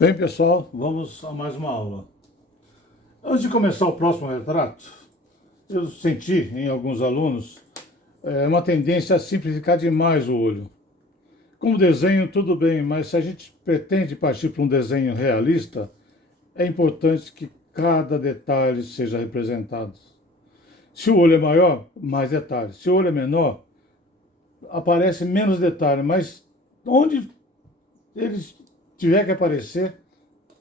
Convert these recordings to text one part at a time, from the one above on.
Bem, pessoal, vamos a mais uma aula. Antes de começar o próximo retrato, eu senti em alguns alunos uma tendência a simplificar demais o olho. Como desenho, tudo bem, mas se a gente pretende partir para um desenho realista, é importante que cada detalhe seja representado. Se o olho é maior, mais detalhes. Se o olho é menor, aparece menos detalhe, mas onde ele tiver que aparecer,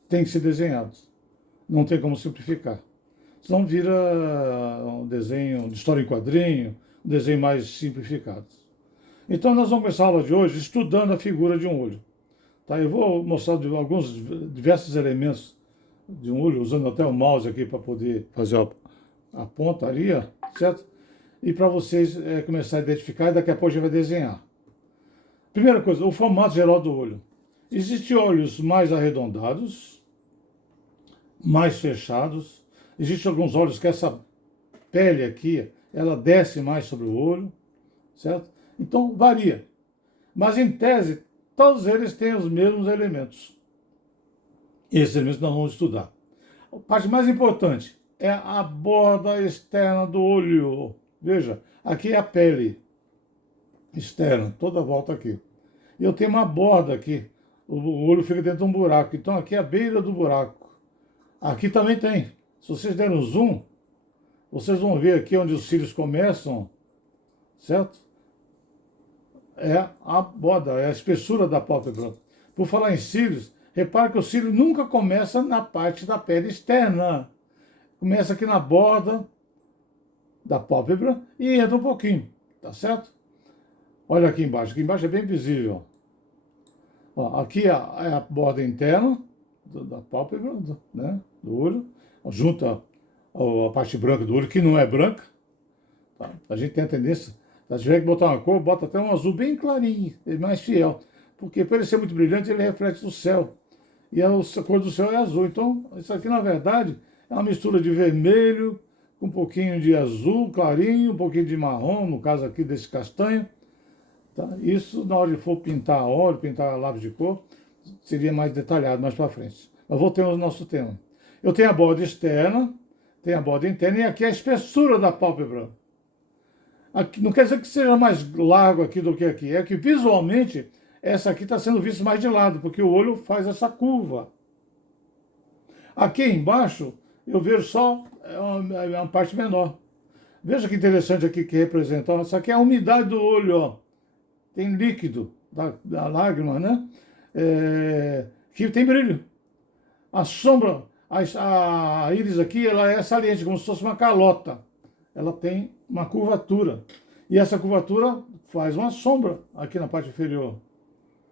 tem que ser desenhado. Não tem como simplificar. Senão vira um desenho de história em quadrinho, um desenho mais simplificado. Então nós vamos começar a aula de hoje estudando a figura de um olho. Tá? Eu vou mostrar alguns diversos elementos de um olho, usando até o mouse aqui para poder fazer a pontaria, certo? E para vocês começarem a identificar, e daqui a pouco a gente vai desenhar. Primeira coisa, o formato geral do olho. Existem olhos mais arredondados, mais fechados. Existem alguns olhos que essa pele aqui, ela desce mais sobre o olho, certo? Então, varia. Mas, em tese, todos eles têm os mesmos elementos. Esses elementos nós vamos estudar. A parte mais importante é a borda externa do olho. Veja, aqui é a pele externa, toda a volta aqui. E eu tenho uma borda aqui. O olho fica dentro de um buraco. Então, aqui é a beira do buraco. Aqui também tem. Se vocês derem um zoom, vocês vão ver aqui onde os cílios começam, certo? É a borda, é a espessura da pálpebra. Por falar em cílios, repare que o cílio nunca começa na parte da pele externa. Começa aqui na borda da pálpebra e entra um pouquinho, tá certo? Olha aqui embaixo é bem visível. Ó, aqui é a borda interna da pálpebra, né, do olho, junto a parte branca do olho, que não é branca. Tá? A gente tem a tendência, se tiver que botar uma cor, bota até um azul bem clarinho, mais fiel. Porque para ele ser muito brilhante, ele reflete o céu. E a cor do céu é azul. Então, isso aqui, na verdade, é uma mistura de vermelho, com um pouquinho de azul clarinho, um pouquinho de marrom, no caso aqui desse castanho. Tá? Isso, na hora de for pintar óleo, pintar lápis de cor, seria mais detalhado mais para frente. Mas voltemos ao nosso tema. Eu tenho a borda externa, tenho a borda interna, e aqui é a espessura da pálpebra. Aqui, não quer dizer que seja mais largo aqui do que aqui, é que visualmente essa aqui está sendo vista mais de lado, porque o olho faz essa curva. Aqui embaixo eu vejo só uma parte menor. Veja que interessante aqui que representa. Isso aqui é a umidade do olho, ó. Tem líquido da lágrima, né? Que tem brilho. A sombra, a íris aqui, ela é saliente, como se fosse uma calota. Ela tem uma curvatura. E essa curvatura faz uma sombra aqui na parte inferior.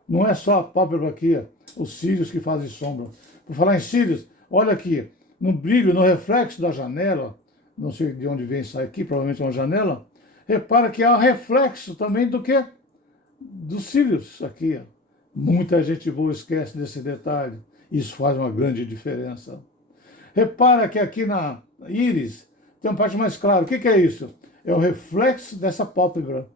Não é só a pálpebra aqui, os cílios que fazem sombra. Por falar em cílios, olha aqui, no brilho, no reflexo da janela, não sei de onde vem isso aqui, provavelmente é uma janela, repara que há reflexo também do que? Dos cílios aqui. Muita gente boa esquece desse detalhe. Isso faz uma grande diferença. Repara que aqui na íris tem uma parte mais clara. O que é isso? É o reflexo dessa pálpebra.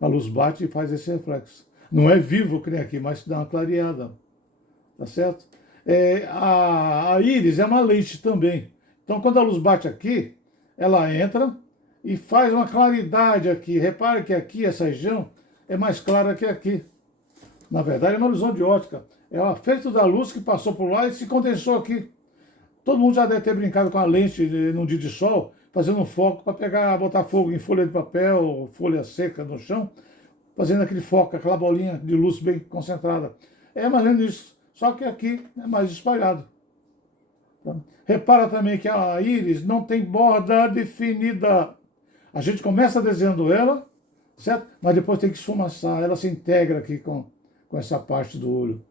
A luz bate e faz esse reflexo. Não é vivo que nem aqui, mas dá uma clareada. Tá certo? A íris é uma lente também. Então, quando a luz bate aqui, ela entra e faz uma claridade aqui. Repare que aqui essa região é mais clara que aqui. Na verdade, é uma ilusão de ótica. É o efeito da luz que passou por lá e se condensou aqui. Todo mundo já deve ter brincado com a lente num dia de sol, fazendo um foco para botar fogo em folha de papel, folha seca no chão, fazendo aquele foco, aquela bolinha de luz bem concentrada. É mais ou menos isso, só que aqui é mais espalhado. Tá? Repara também que a íris não tem borda definida. A gente começa desenhando ela, certo? Mas depois tem que esfumaçar, ela se integra aqui com essa parte do olho.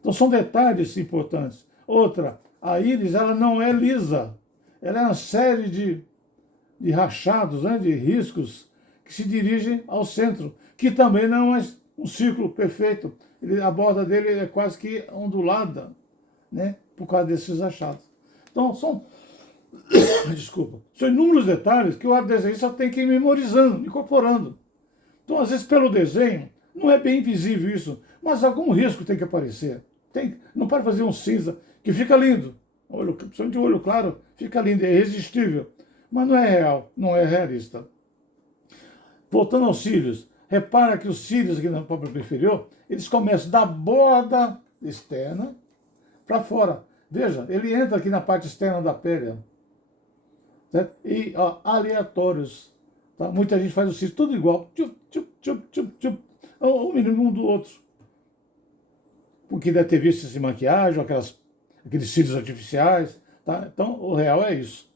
Então são detalhes importantes. Outra, a íris ela não é lisa, ela é uma série de rachados, né, de riscos que se dirigem ao centro, que também não é um círculo perfeito. A borda dele é quase que ondulada, né, por causa desses achados. Então são são inúmeros detalhes que o desenhista tem que ir memorizando, incorporando. Então, às vezes, pelo desenho, Não é bem visível isso, mas algum risco tem que aparecer. Não pode fazer um cinza que fica lindo. Principalmente de olho claro, fica lindo, é irresistível. Mas não é real, não é realista. Voltando aos cílios, repara que os cílios aqui na pálpebra inferior, eles começam da borda externa para fora. Veja, ele entra aqui na parte externa da pele. Certo? E aleatórios. Tá? Muita gente faz o cílio tudo igual. Tchup, tchup, tchup, tchup, tchup. Um mínimo um do outro. Porque deve ter visto esse maquiagem, aqueles cílios artificiais. Tá? Então, o real é isso.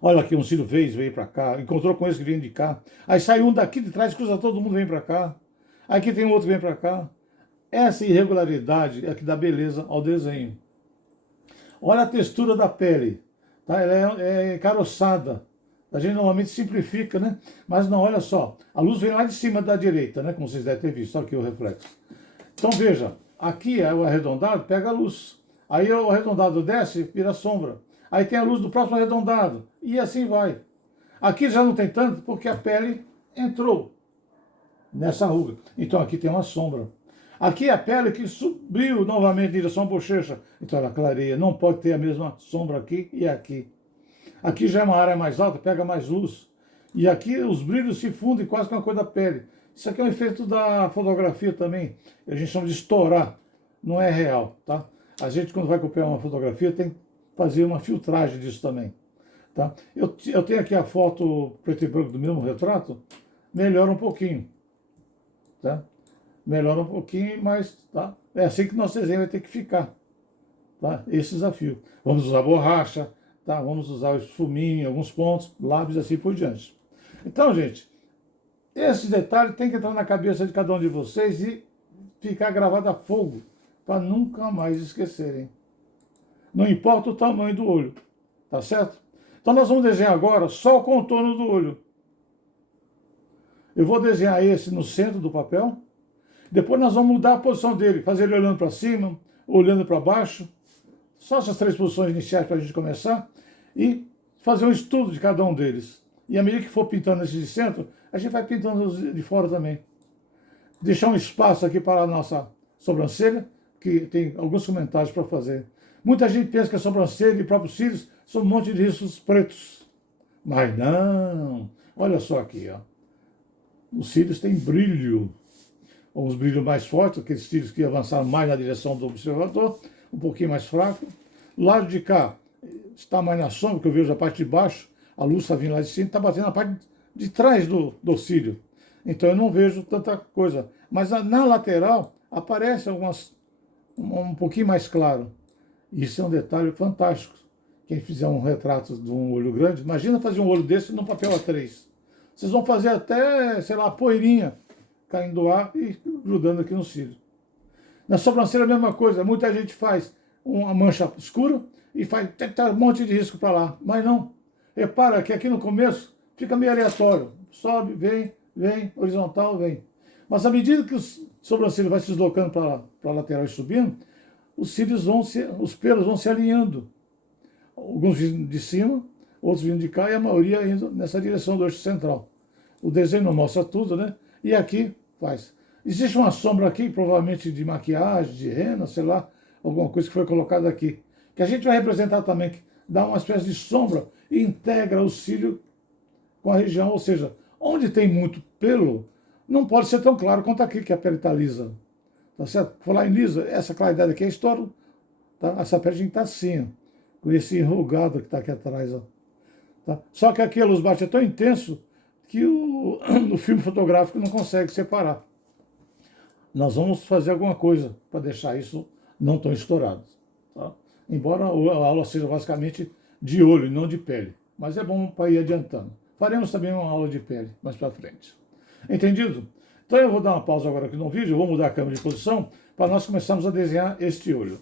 Olha aqui, um cílio veio para cá, encontrou com esse que vem de cá. Aí sai um daqui de trás, cruza todo mundo, vem para cá. Aqui tem outro que vem para cá. Essa irregularidade é que dá beleza ao desenho. Olha a textura da pele. Tá? Ela é caroçada. A gente normalmente simplifica, né? Mas não, olha só. A luz vem lá de cima da direita, né? Como vocês devem ter visto. Olha aqui o reflexo. Então veja, aqui é o arredondado, pega a luz. Aí o arredondado desce, vira sombra. Aí tem a luz do próximo arredondado. E assim vai. Aqui já não tem tanto porque a pele entrou nessa ruga. Então aqui tem uma sombra. Aqui é a pele que subiu novamente em direção à bochecha. Então ela clareia. Não pode ter a mesma sombra aqui e aqui. Aqui já é uma área mais alta, pega mais luz. E aqui os brilhos se fundem quase com a cor da pele. Isso aqui é um efeito da fotografia também. A gente chama de estourar. Não é real, tá? A gente, quando vai copiar uma fotografia, tem que fazer uma filtragem disso também. Tá? Eu tenho aqui a foto preto e branco do mesmo retrato. Melhora um pouquinho. Tá? Melhora um pouquinho, mas tá? É assim que nosso desenho vai ter que ficar. Tá? Esse desafio. Vamos usar borracha, tá? Vamos usar o esfuminho, alguns pontos, lábios, assim por diante. Então, gente, esse detalhe tem que entrar na cabeça de cada um de vocês e ficar gravado a fogo, para nunca mais esquecerem. Não importa o tamanho do olho, tá certo? Então nós vamos desenhar agora só o contorno do olho. Eu vou desenhar esse no centro do papel. Depois nós vamos mudar a posição dele, fazer ele olhando para cima, olhando para baixo. Só essas 3 posições iniciais para a gente começar. E fazer um estudo de cada um deles. E à medida que for pintando esse de centro, a gente vai pintando os de fora também. Deixar um espaço aqui para a nossa sobrancelha, que tem alguns comentários para fazer. Muita gente pensa que a sobrancelha e próprios cílios são um monte de riscos pretos. Mas não. Olha só aqui, ó. Os cílios têm brilho. Os brilhos mais fortes, aqueles cílios que avançaram mais na direção do observador, um pouquinho mais fraco. Do lado de cá está mais na sombra, que eu vejo a parte de baixo, a luz está vindo lá de cima, está batendo na parte de trás do cílio. Então eu não vejo tanta coisa. Mas na lateral aparece um pouquinho mais claro. Isso é um detalhe fantástico. Quem fizer um retrato de um olho grande, imagina fazer um olho desse num papel A3. Vocês vão fazer até, sei lá, a poeirinha caindo do ar e grudando aqui no cílio. Na sobrancelha a mesma coisa. Muita gente faz uma mancha escura e faz um monte de risco para lá. Mas não. Repara que aqui no começo fica meio aleatório. Sobe, vem, horizontal, vem. Mas à medida que o sobrancelha vai se deslocando para a lateral e subindo, os pelos vão se alinhando. Alguns vindo de cima, outros vindo de cá e a maioria indo nessa direção do eixo central. O desenho não mostra tudo, né? E aqui faz. Existe uma sombra aqui, provavelmente de maquiagem, de rena, sei lá, alguma coisa que foi colocada aqui. Que a gente vai representar também, que dá uma espécie de sombra e integra o cílio com a região. Ou seja, onde tem muito pelo, não pode ser tão claro quanto aqui, que a pele está lisa. Tá certo? Por falar em lisa, essa claridade aqui é estouro. Tá? Essa pele está assim, ó, com esse enrugado que está aqui atrás. Ó. Tá? Só que aqui a luz bate é tão intenso que o filme fotográfico não consegue separar. Nós vamos fazer alguma coisa para deixar isso não tão estourado. Tá? Embora a aula seja basicamente de olho e não de pele. Mas é bom para ir adiantando. Faremos também uma aula de pele mais para frente. Entendido? Então eu vou dar uma pausa agora aqui no vídeo, vou mudar a câmera de posição para nós começarmos a desenhar este olho.